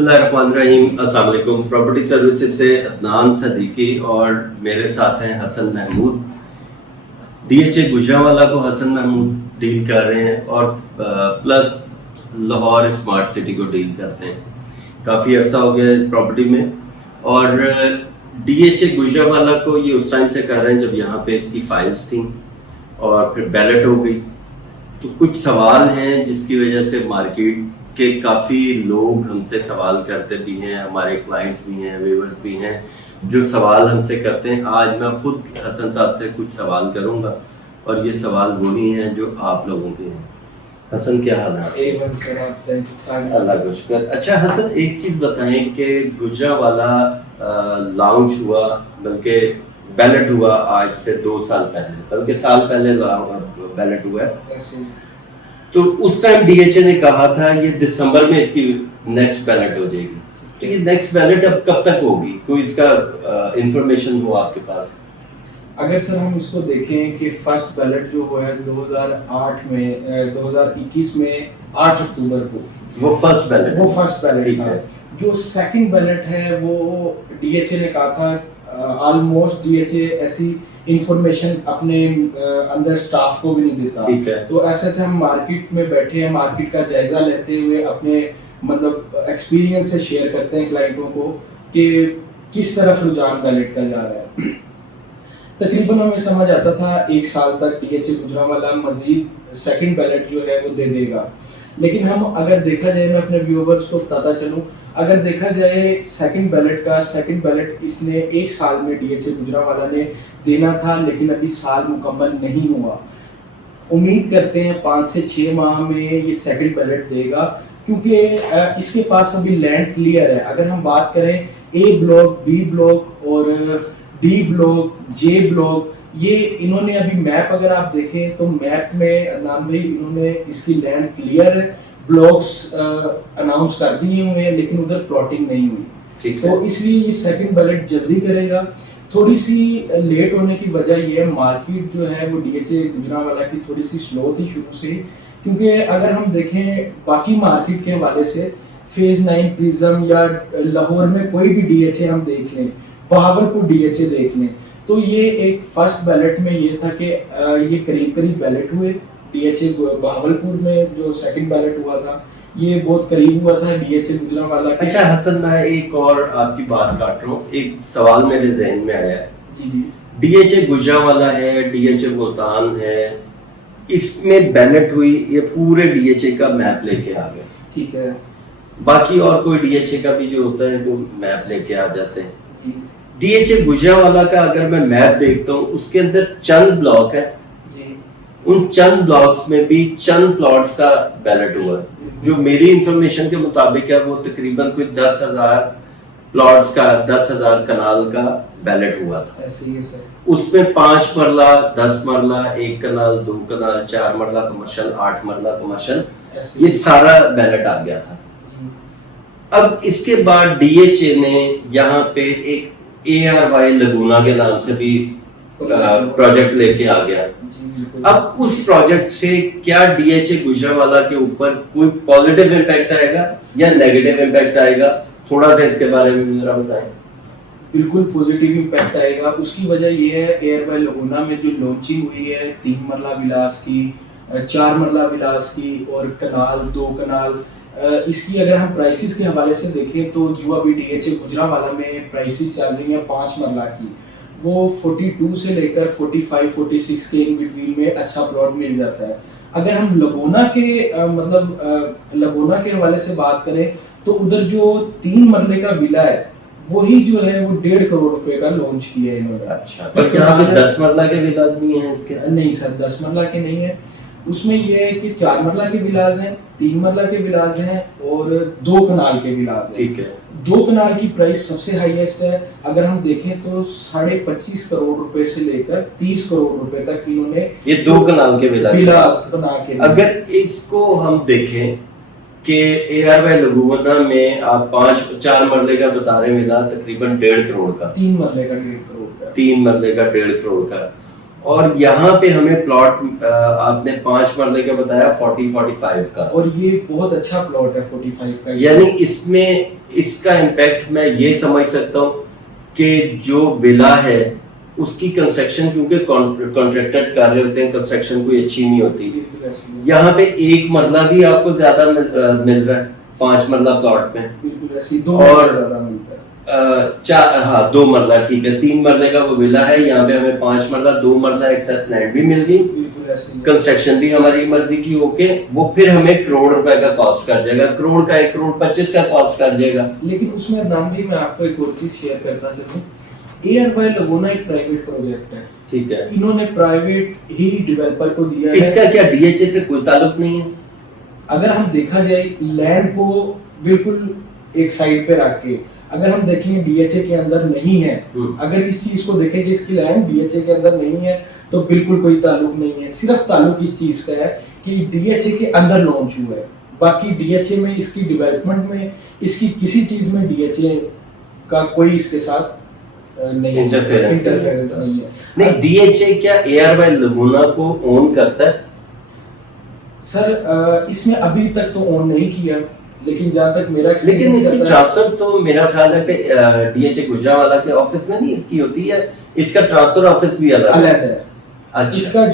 बिस्मिल्लाहिर्रहमानिर्रहीम। अस्सलाम वालेकुम। प्रॉपर्टी सर्विसेज से अदनान सदीकी और मेरे साथ हैं हसन महमूद। DHA गुजरांवाला को हसन महमूद डील कर रहे हैं और प्लस लाहौर स्मार्ट सिटी को डील करते हैं। काफ़ी अर्सा हो गया प्रॉपर्टी में और DHA गुजरांवाला को ये उस टाइम से कर रहे हैं जब यहाँ पे इसकी फाइल्स थी और फिर बैलेट हो गई। तो कुछ सवाल हैं जिसकी वजह से मार्केट के काफ़ी लोग हमसे सवाल करते भी हैं, हमारे क्लाइंट्स भी हैं, व्यूअर्स भी हैं जो सवाल हमसे करते हैं। आज मैं खुद हसन साहब से कुछ सवाल करूंगा और ये सवाल वही हैं जो आप लोगों के हैं। हसन क्या हाल है? अल्लाह का शुक्र। अच्छा हसन, एक चीज़ बताएं कि गुजरांवाला लॉन्च हुआ, बल्कि बैलेट हुआ आज से 2 साल पहले, बल्कि साल पहले बैलेट हुआ है। तो उस टाइम DHA ने कहा था ये दिसंबर में इसकी नेक्स्ट बैलेट हो जाएगी। तो ये नेक्स्ट बैलेट अब कब तक होगी? कोई इसका इंफॉर्मेशन हो आपके पास? अगर सर हम इसको देखें कि फर्स्ट बैलेट जो हुआ है 2021 में 8 अक्टूबर को, वो फर्स्ट बैलेट था। जो सेकंड बैलेट है वो DHA ने कहा था ऑलमोस्ट DHA ऐसी इंफॉर्मेशन अपने अंदर स्टाफ को भी नहीं देता। तो ऐसे हम मार्केट में बैठे हैं, मार्केट का जायजा लेते हुए अपने मतलब एक्सपीरियंस से शेयर करते हैं क्लाइंटों को कि किस तरफ रुझान बैलेट का जा रहा है। तकरीबन हमें समझ आता था 1 साल तक DHA गुजरांवाला मजीद सेकंड बैलेट जो है वो दे देगा। लेकिन हम अगर देखा जाए, मैं अपने व्यूवर्स को बताता चलूँ, अगर देखा जाए सेकंड बैलेट इसने 1 साल में DHA गुजरांवाला ने देना था, लेकिन अभी साल मुकम्मल नहीं हुआ। उम्मीद करते हैं 5 से 6 माह में ये सेकंड बैलेट देगा, क्योंकि इसके पास अभी लैंड क्लियर है। अगर हम बात करें A ब्लॉक, B ब्लॉक और D ब्लॉक, J ब्लॉक, ये इन्होंने अभी मैप अगर आप देखें तो मैप में अदनान भाई इन्होंने इसकी लैंड क्लियर ब्लॉक्स अनाउंस कर दिए हुए हैं, लेकिन उधर प्लॉटिंग नहीं हुई। तो इसलिए ये सेकंड बैलेट जल्दी करेगा। थोड़ी सी लेट होने की वजह ये है, मार्केट जो है वो DHA गुजरांवाला की थोड़ी सी स्लो थी शुरू से, क्योंकि अगर हम देखें बाकी मार्केट के हवाले से फेज 9 प्रिज्म या लाहौर में कोई भी DHA हम देख लें, बहावलपुर DHA देख लें, तो ये एक फर्स्ट बैलेट में ये था कि ये करीब बैलेट हुए। DHA बहावलपुर में जो सेकंड बैलेट हुआ था ये बहुत करीब हुआ था DHA गुजरांवाला के। अच्छा हसन, मैं एक और आपकी बात काट रहा हूँ, एक सवाल मेरे जहन में आया है। जी। DHA गुजरांवाला है, DHA मुल्तान है, इसमें बैलेट हुई, ये पूरे DHA का मैप लेके आ गए। ठीक है। बाकी और कोई DHA का भी जो होता है वो मैप लेके आ जाते हैं। DHA गुजरांवाला का अगर मैं मैप देखता हूँ, उसके अंदर चंद ब्लॉक है जी। उन चंद ब्लॉक्स में भी चंद प्लॉट्स का बैलेट हुआ है। जो मेरी इंफॉर्मेशन के मुताबिक है वो तकरीबन कोई 10,000 प्लॉट्स का, 10,000 कनाल का बैलेट हुआ था। ऐसे ही है सर। उसमें 5 मरला, 10 मरला, 1 कनाल, 2 कनाल, 4 मरला कमर्शियल, 8 मरला कमर्शियल, ये सारा बैलेट आ गया था। अब इसके बाद DHA ने यहाँ पे एक ARY लगूना के नाम से भी प्रोजेक्ट लेके आ गया। अब उस प्रोजेक्ट से क्या DHA गुजरांवाला के ऊपर कोई पॉजिटिव इम्पैक्ट आएगा या नेगेटिव इम्पैक्ट आएगा? थोड़ा सा इसके बारे में जरा बताएं। बिल्कुल पॉजिटिव इम्पैक्ट आएगा। उसकी वजह ये है, ARY लगूना में जो लॉन्चिंग हुई है 3 मरला विलास की, 4 मरला विलास की और कनाल, 2 कनाल, इसकी अगर हम प्राइसेस के हवाले से देखें तो जो अभी DHA गुजरांवाला में प्राइसेस चल रही हैं 5 मरला की, वो 42 से लेकर 45-46 के इन बिटवीन में अच्छा प्लॉट मिल जाता है। अगर हम लगोना के लगोना के हवाले से बात करें तो उधर जो 3 मरले का विला है वही जो है वो 1.5 करोड़ रुपए का लॉन्च किया है इन्होंने। अच्छा, तो क्या 10 मरला के विलास भी हैं इसके? नहीं सर, 10 मरला के नहीं है। उसमें ये है कि 4 मरला के विलास हैं, 3 मरला के विलास हैं और 2 कनाल के विलास हैं। ठीक है। 2 कनाल की प्राइस सबसे हाईएस्ट है। अगर हम देखें तो 25.5 करोड़ रुपए से लेकर 30 करोड़ रुपए तक इन्होंने ये 2 कनाल के विलास बना के। अगर इसको हम देखें कि ARY लगूना में आप 4 मरले का बता रहे हैं विला, तकरीबन 1.5 करोड़ का, 3 मरले का 1.5 करोड़ का, 3 मरले का 1.5 करोड़ का, اور یہاں پہ ہمیں پلاٹ آپ نے 5 مرلے کا بتایا 40-45 کا, اور یہ بہت اچھا پلاٹ ہے 45 کا. یعنی اس میں اس کا امپیکٹ میں یہ سمجھ سکتا ہوں کہ جو ولا ہے اس کی کنسٹرکشن, کیونکہ کانٹریکٹر کر رہے ہوتے ہیں, کنسٹرکشن کوئی اچھی نہیں ہوتی. یہاں پہ 1 مرلہ بھی آپ کو زیادہ مل رہا ہے 5 مرلہ پلاٹ میں, بالکل ایسی 2 مرلہ زیادہ ملتا ہے. 2 مرلہ ٹھیک ہے, 3 مرلے کا وہ ولا ہے, یہاں پہ ہمیں 5 مرلہ 2 مرلہ ایکسیس لینڈ بھی مل گئی, کنسٹرکشن بھی ہماری مرضی کی ہو کے, وہ پھر ہمیں 1 کروڑ روپے کا کاسٹ کر جائے گا, 1 کروڑ کا 1.25 کا کاسٹ کر جائے گا. لیکن اس میں نام بھی میں آپ کو ایک اور چیز شیئر کرنا چاہوں, ARY لگونا ایک پرائیویٹ پروجیکٹ ہے, ٹھیک ہے, انہوں نے پرائیویٹ ہی ڈیولپر کو دیا ہے. اس کا کیا DHA سے کوئی تعلق نہیں ہے؟ اگر ہم دیکھا جائے لینڈ کو بالکل ایک سائڈ پہ رکھ کے اگر ہم دیکھیں DHA کے اندر نہیں ہے, اگر اس چیز کو دیکھیں کہ اس کی لینڈ DHA کے اندر نہیں ہے تو بالکل کوئی تعلق نہیں ہے. صرف تعلق اس چیز کا ہے کہ DHA کے اندر لانچ ہوا ہے, باقی DHA میں اس کی ڈیولپمنٹ میں اس کی کسی چیز میں DHA کا کوئی اس کے ساتھ نہیں انٹرفیرنس نہیں ہے. نہیں, DHA کیا ARY لگونا کو اون کرتا ہے؟ سر اس میں ابھی تک تو اون نہیں کیا, لیکن جہاں تک میرا لیکن اس کی ٹرانسفر تو میرا خیال ہے کہ DHA گجرانوالہ کے آفس میں نہیں اس کی ہوتی ہے, اس کا ٹرانسفر آفس بھی الگ ہے. اس کا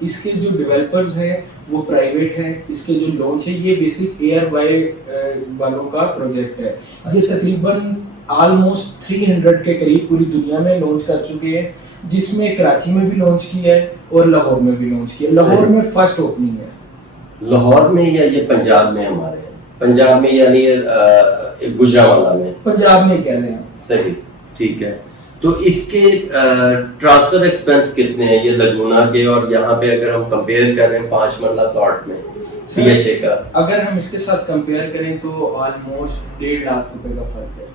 اس کے جو ڈیولپرز ہیں وہ پرائیویٹ ہیں, اس کے جو لانچ ہے یہ بیسک ARY والوں کا پروجیکٹ ہے. یہ تقریباً آلموسٹ 300 کے قریب پوری دنیا میں لانچ کر چکے ہیں, جس میں کراچی میں بھی لانچ کیا ہے اور لاہور میں بھی لانچ کیا ہے. لاہور میں فرسٹ اوپننگ ہے. لاہور میں یا یہ پنجاب میں؟ ہمارے پنجاب میں یعنی گجرانوالہ میں, پنجاب میں کہہ رہے ہیں. صحیح, ٹھیک ہے. تو اس کے ٹرانسفر ایکسپینس کتنے ہیں یہ لگونا کے, اور یہاں پہ اگر ہم کمپیئر کریں 5 مرلہ پلاٹ میں DHA کا, اگر ہم اس کے ساتھ کمپیئر کریں تو آلموسٹ 1.5 لاکھ روپے کا فرق ہے,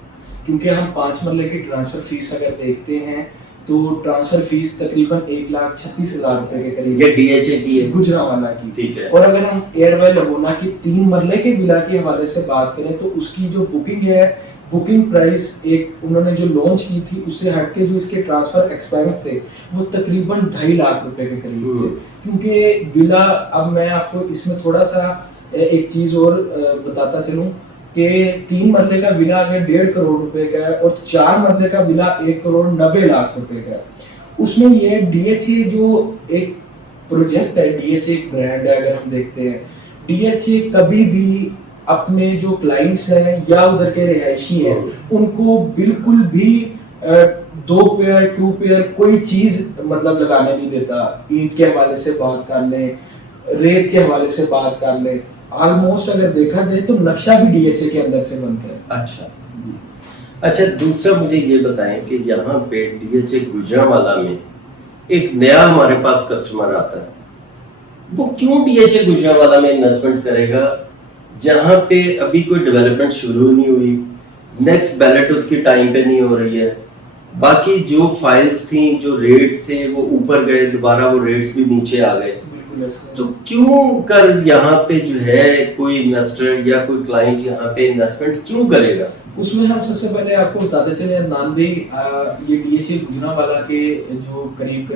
کیونکہ ہم 5 مرلے کی ٹرانسفر فیس اگر دیکھتے ہیں تو ٹرانسفر فیس تقریباً 1,36,000 روپے کے قریب یہ DHA کی ہے, گجرانوالہ کی. ٹھیک ہے. اور اگر ہم ARY لگونا کی 3 مرلے کے ولا کے حوالے سے بات کریں تو اس کی جو بکنگ ہے, بکنگ پرائس ایک انہوں نے جو لانچ کی تھی اس سے ہٹ کے جو اس کے ٹرانسفر ایکسپینس تھے وہ تقریباً 2.5 لاکھ روپے کے قریب تھے. کیونکہ ولا, اب میں آپ کو اس میں تھوڑا سا ایک چیز اور بتاتا چلوں کہ 3 مرلے کا ولا اگر 1.5 کروڑ روپے کا ہے اور 4 مرلے کا ولا 1,90,00,000 روپے کا ہے, اس میں یہ DHA جو ایک پروجیکٹ ہے, DHA ایک برانڈ ہے. اگر ہم دیکھتے ہیں DHA کبھی بھی اپنے جو کلائنٹس ہیں یا ادھر کے رہائشی ہیں ان کو بالکل بھی 2 پیئر 2 پیئر کوئی چیز مطلب لگانے نہیں دیتا. اینٹ کے حوالے سے بات کر لیں, ریت کے حوالے سے بات کر لیں, آلموسٹ اگر دیکھا جائے تو نقشہ بھی DHA کے اندر سے بنتا ہے. اچھا, دوسرا مجھے یہ بتائیں کہ یہاں پہ DHA گجرانوالہ میں ایک نیا ہمارے پاس کسٹمر آتا ہے, وہ کیوں DHA گجرانوالہ میں انویسٹمنٹ کرے گا جہاں پہ ابھی کوئی ڈیولپمنٹ شروع نہیں ہوئی, نیکسٹ بیلٹ اس کی ٹائم پہ نہیں ہو رہی ہے, باقی جو فائلز تھیں, جو ریٹس تھے وہ اوپر گئے, دوبارہ وہ ریٹس بھی نیچے آ گئے, تو کیوں کر یہاں پہ جو ہے کوئی انویسٹر یا کوئی کلائنٹ یہاں پہ انویسٹمنٹ کیوں کرے گا؟ اس میں ہم سب سے پہلے آپ کو بتاتے چلیں عدنان بھائی, یہ DHA گجرانوالہ کے جو قریب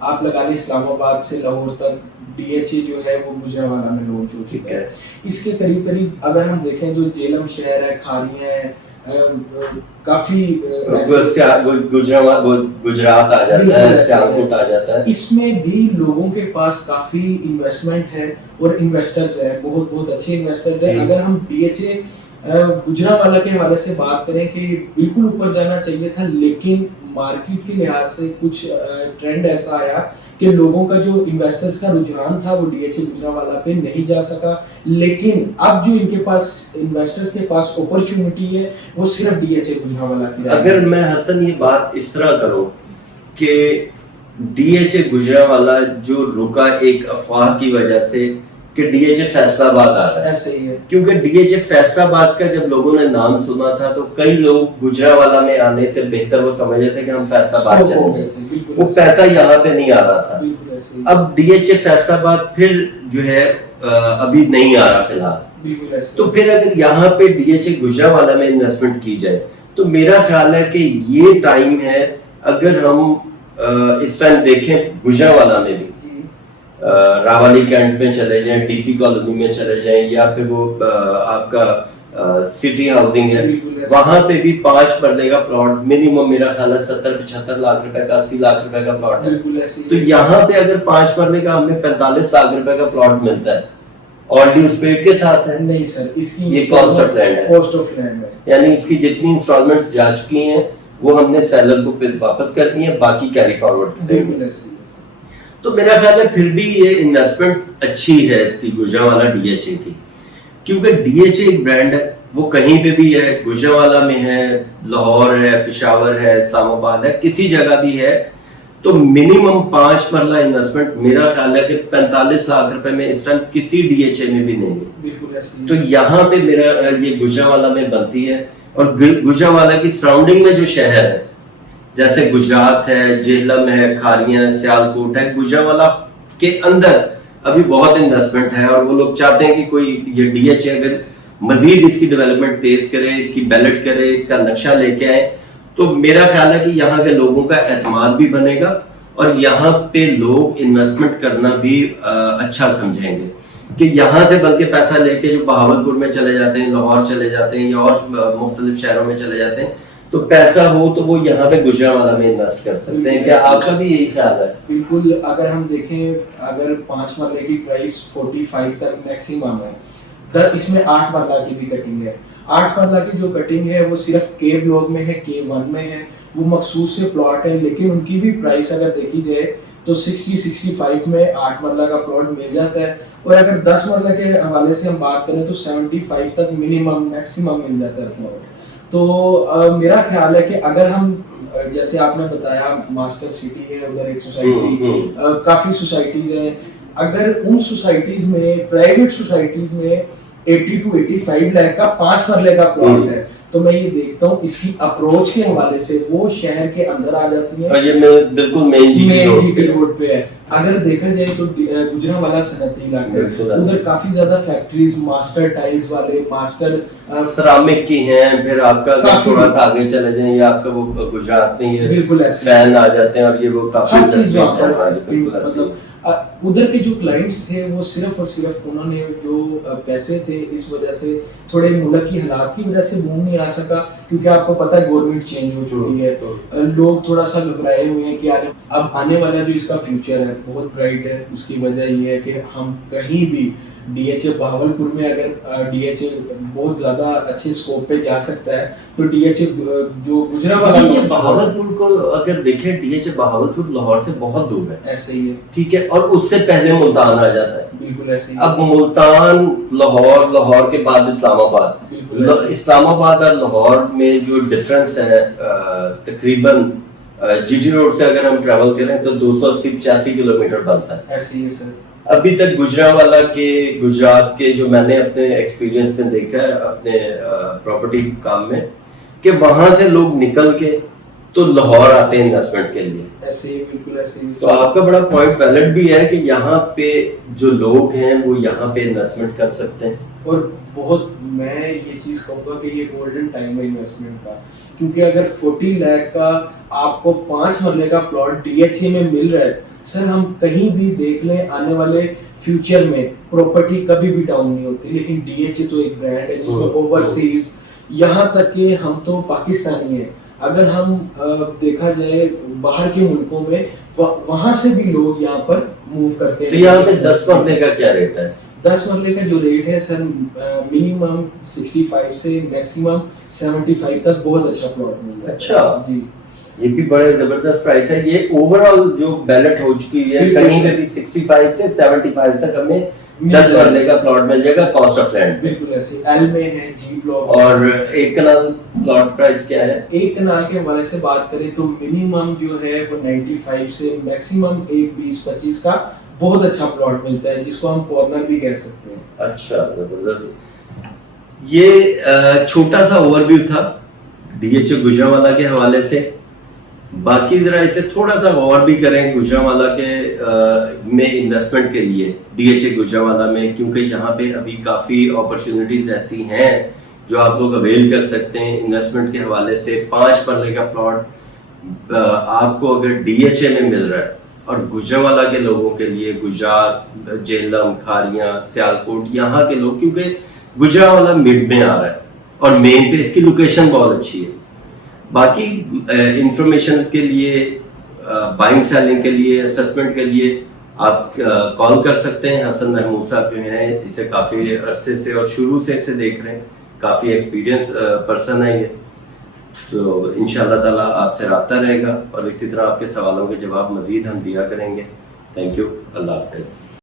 آپ لگا لیں اسلام آباد سے لاہور تک DHA جو ہے وہ گجرانوالہ میں لانچ ہو چکا ہے. اس کے قریب اگر ہم دیکھیں جو جیلم شہر ہے, کھاریاں ہیں, کافی گجرات آ جاتا ہے, سیالکوٹ آ جاتا ہے, اس میں بھی لوگوں کے پاس کافی انویسٹمنٹ ہے اور انویسٹرز ہیں, بہت اچھے انویسٹرز ہیں. اگر ہم DHA گجرانوالہ کے حوالے سے بات کریں کہ بالکل اوپر جانا چاہیے تھا, لیکن مارکیٹ کے لحاظ سے کچھ ٹرینڈ ایسا آیا کہ لوگوں کا جو انویسٹرز کا رجحان تھا وہ DHA گجرانوالہ پہ نہیں جا سکا. لیکن اب جو ان کے پاس انویسٹرز کے پاس اپرچونٹی ہے وہ صرف DHA گجرانوالہ کی. اگر میں حسن یہ بات اس طرح کروں کہ DHA گجرانوالہ جو رکا ایک افواہ کی وجہ سے کہ DHA فیصل آباد آ رہا ہے, ایسے ہی ہے, کیونکہ DHA فیصل آباد کا جب لوگوں نے نام سنا تھا تو کئی لوگ گجرانوالہ میں آنے سے بہتر وہ سمجھ رہے تھے کہ ہم فیصل آباد چلیں گے, وہ پیسہ یہاں پہ نہیں آ رہا تھا. اب DHA فیصل آباد پھر جو ہے ابھی نہیں آ رہا فی الحال, تو پھر اگر یہاں پہ DHA گجرانوالہ میں انویسٹمنٹ کی جائے تو میرا خیال ہے کہ یہ ٹائم ہے, اگر ہم इस टाइम देखें गुजरांवाला में भी, रावाली कैंट में चले जाएं, टीसी कॉलोनी में चले जाएं, या फिर वो आपका सिटी हाउसिंग है, वहां पे भी 5 मरले का प्लॉट मिनिमम मेरा ख्याल है 70-75 लाख रुपए का, 80 लाख रुपए का प्लॉट है। तो यहाँ पे अगर 5 मरले का हमें 45 लाख रुपए का प्लॉट मिलता है, ऑन ड्यू स्पेड के साथ है। नहीं सर, इसकी ये कॉस्ट ऑफ लैंड है, कॉस्ट ऑफ लैंड है, यानी इसकी जितनी इंस्टॉलमेंट्स जा चुकी हैं वो हमने सेलर को वापस करनी है, बाकी कैरी फॉरवर्ड। तो मेरा ख्याल है फिर भी ये इन्वेस्टमेंट अच्छी है इसकी गुजरांवाला डीएचए की, क्योंकि डीएचए एक ब्रांड है, वो कहीं पे भी है, गुजरांवाला में है, लाहौर है, पेशावर है, इस्लामाबाद है, किसी जगह भी है, तो मिनिमम 5 मरला इन्वेस्टमेंट मेरा ख्याल है कि 45 लाख रुपए में इस टाइम किसी डीएचए में भी नहीं है। तो यहाँ पे मेरा ये गुजरांवाला में बनती है, और गुजरांवाला की सराउंडिंग में जो शहर है जैसे गुजरात है, जेहलम है, खारियां, सियालकोट है, गुजरांवाला के अंदर अभी बहुत इन्वेस्टमेंट है, और वो लोग चाहते हैं कि कोई ये डीएचए अगर मजीद इसकी डेवलपमेंट तेज करे, इसकी बैलेट करे, इसका नक्शा लेके आए, तो मेरा ख्याल है कि यहाँ के लोगों का एतमाद भी बनेगा, और यहाँ पे लोग इन्वेस्टमेंट करना भी अच्छा समझेंगे कि यहाँ से बल्कि पैसा लेके जो बहावलपुर में चले जाते हैं, लाहौर चले जाते हैं, या और मुख्तलिफ शहरों में चले जाते हैं, तो पैसा हो तो वो यहाँ पे गुजरांवाला में इन्वेस्ट कर सकते हैं। क्या आपका भी यही ख्याल है? बिल्कुल, अगर हम देखें, अगर 5 मरले की प्राइस 45 तक मैक्सिमम है, इसमें 8 मरला की भी कटिंग है। 8 मरला की जो कटिंग है वो सिर्फ के ब्लॉक में है, K1 में है, वो मखसूस से प्लॉट है, लेकिन उनकी भी प्राइस अगर देखी जाए तो 60-65 में 8 मरला का प्लॉट मिल जाता है, और अगर 10 मरला के हवाले से हम बात करें तो 75 तक मिनिमम मैक्सिमम मिल जाता है प्लॉट। तो मेरा ख्याल है कि अगर हम, जैसे आपने बताया मास्टर सिटी है, उधर एक सोसाइटी, काफी सोसाइटीज हैं, अगर उन सोसाइटीज में, प्राइवेट सोसाइटीज में 80 to 85 लाख का 5 मरले का प्लॉट है, तो मैं ये देखता हूँ इसकी अप्रोच के हवाले से वो शहर के अंदर आ जाती है, और ये बिल्कुल मेन जीटी रोड पे है। अगर देखा जाए तो गुजरांवाला सनती इलाका है, उधर काफी ज्यादा फैक्ट्रीज, मास्टर टाइल्स वाले, मास्टर सिरामिक की हैं, फिर आपका थोड़ा सा आगे चले जाएं, या आपका वो गुजरात में ये बिल्कुल ऐसे फैन आ जाते हैं, और ये वो काफी हर चीज वहाँ पर, मतलब उधर के जो क्लाइंट्स थे वो सिर्फ और सिर्फ उन्होंने जो पैसे थे इस वजह से, थोड़े मुल्क की हालात की वजह से मूव नहीं आ सका, क्योंकि आपको पता है गवर्नमेंट चेंज हो चुकी है, लोग थोड़ा सा घबराए हुए हैं कि अब आने वाला जो इसका फ्यूचर है बहुत ब्राइट है। उसकी वजह ये है कि हम कहीं भी डीएचए बहावलपुर में, अगर डीएचए बहुत ज्यादा अच्छे स्कोप पे जा सकता है, तो डीएचए जो गुजरांवाला बहावलपुर को अगर देखें, डीएचए बहावलपुर लाहौर से बहुत दूर है, ऐसे ही है, ठीक है, और उससे पहले मुल्तान आ जाता है, बिल्कुल ऐसे ही। अब मुल्तान, लाहौर, लाहौर के बाद इस्लामाबाद, इस्लामाबाद और लाहौर में जो डिफरेंस है तकरीबन जीटी रोड से अगर हम ट्रैवल करें तो 280-85 किलोमीटर बनता है। ऐसे ही है सर। अभी तक गुजरांवाला के, गुजरात के जो मैंने अपने एक्सपीरियंस में देखा है अपने प्रॉपर्टी काम में, कि वहां से लोग निकल के तो लाहौर आते हैं इन्वेस्टमेंट के लिए। ऐसे ही, बिल्कुल ऐसे ही। तो आपका बड़ा पॉइंट वैलिड भी है कि यहाँ पे जो लोग हैं वो यहाँ पे इन्वेस्टमेंट कर सकते हैं, और बहुत, मैं ये चीज कहूँगा कि ये गोल्डन टाइम है इन्वेस्टमेंट का, क्योंकि अगर 40 लाख का आपको 5 मरले का प्लॉट डीएचए में मिल रहा है सर, हम कहीं भी देख लें आने वाले फ्यूचर में प्रॉपर्टी कभी भी डाउन नहीं होती, लेकिन डीएचए तो एक ब्रांड है जिसमें ओवरसीज, यहाँ तक कि हम तो पाकिस्तानी हैं, अगर हम देखा जाए बाहर के मुल्कों में, वहां से भी लोग यहाँ पर मूव करते हैं। तो यहाँ पे 10 मरले का क्या रेट है? 10 मरले का जो रेट है सर, मिनिमम 65 से मैक्सिमम 75 तक बहुत अच्छा प्लॉट मिल रहा है। अच्छा जी, ये भी बड़े जबरदस्त प्राइस है। ये ओवरऑल जो बैलेट हो चुकी है, कहीं पे भी 65 से 75 तक हमें 10 मरले का प्लॉट मिल जाएगा, कॉस्ट ऑफ लैंड। बिल्कुल ऐसे। एल में है, जी ब्लॉक। और एक कनाल प्लॉट प्राइस क्या है? एक कनाल के हवाले से बात करें तो मिनिमम जो है वो 95 से मैक्सिमम 1-20-25 का बहुत अच्छा प्लॉट मिलता है, जिसको हम कॉर्नर भी कह सकते हैं। अच्छा, जबरदस्त। ये छोटा सा ओवरव्यू था डीएचए गुजरांवाला के हवाले से। बाकी जरा इसे थोड़ा सा गौर भी करें गुजरांवाला के में इन्वेस्टमेंट के लिए, डीएचए गुजरांवाला में, क्योंकि यहाँ पे अभी काफ़ी अपॉर्चुनिटीज़ ऐसी हैं जो आप लोग अवेल कर सकते हैं इन्वेस्टमेंट के हवाले से। 5 मरले का प्लॉट آپ کو اگر DHA میں مل رہا ہے اور گجرانوالہ کے لوگوں کے لیے گجرات، جہلم، کھاریاں، سیالکوٹ یہاں کے لوگ، کیونکہ گجرانوالہ مڈ میں آ رہا ہے اور مین پہ اس کی لوکیشن بہت اچھی ہے. باقی انفارمیشن کے لیے، بائنگ سیلنگ کے لیے، اسسمنٹ کے لیے آپ کال کر سکتے ہیں. حسن محمود صاحب جو ہیں اسے کافی عرصے سے اور شروع سے اسے دیکھ رہے ہیں، کافی ایکسپیرینس پرسن ہے یہ. تو انشاءاللہ تعالیٰ آپ سے رابطہ رہے گا اور اسی طرح آپ کے سوالوں کے جواب مزید ہم دیا کریں گے. Thank you. اللہ حافظ.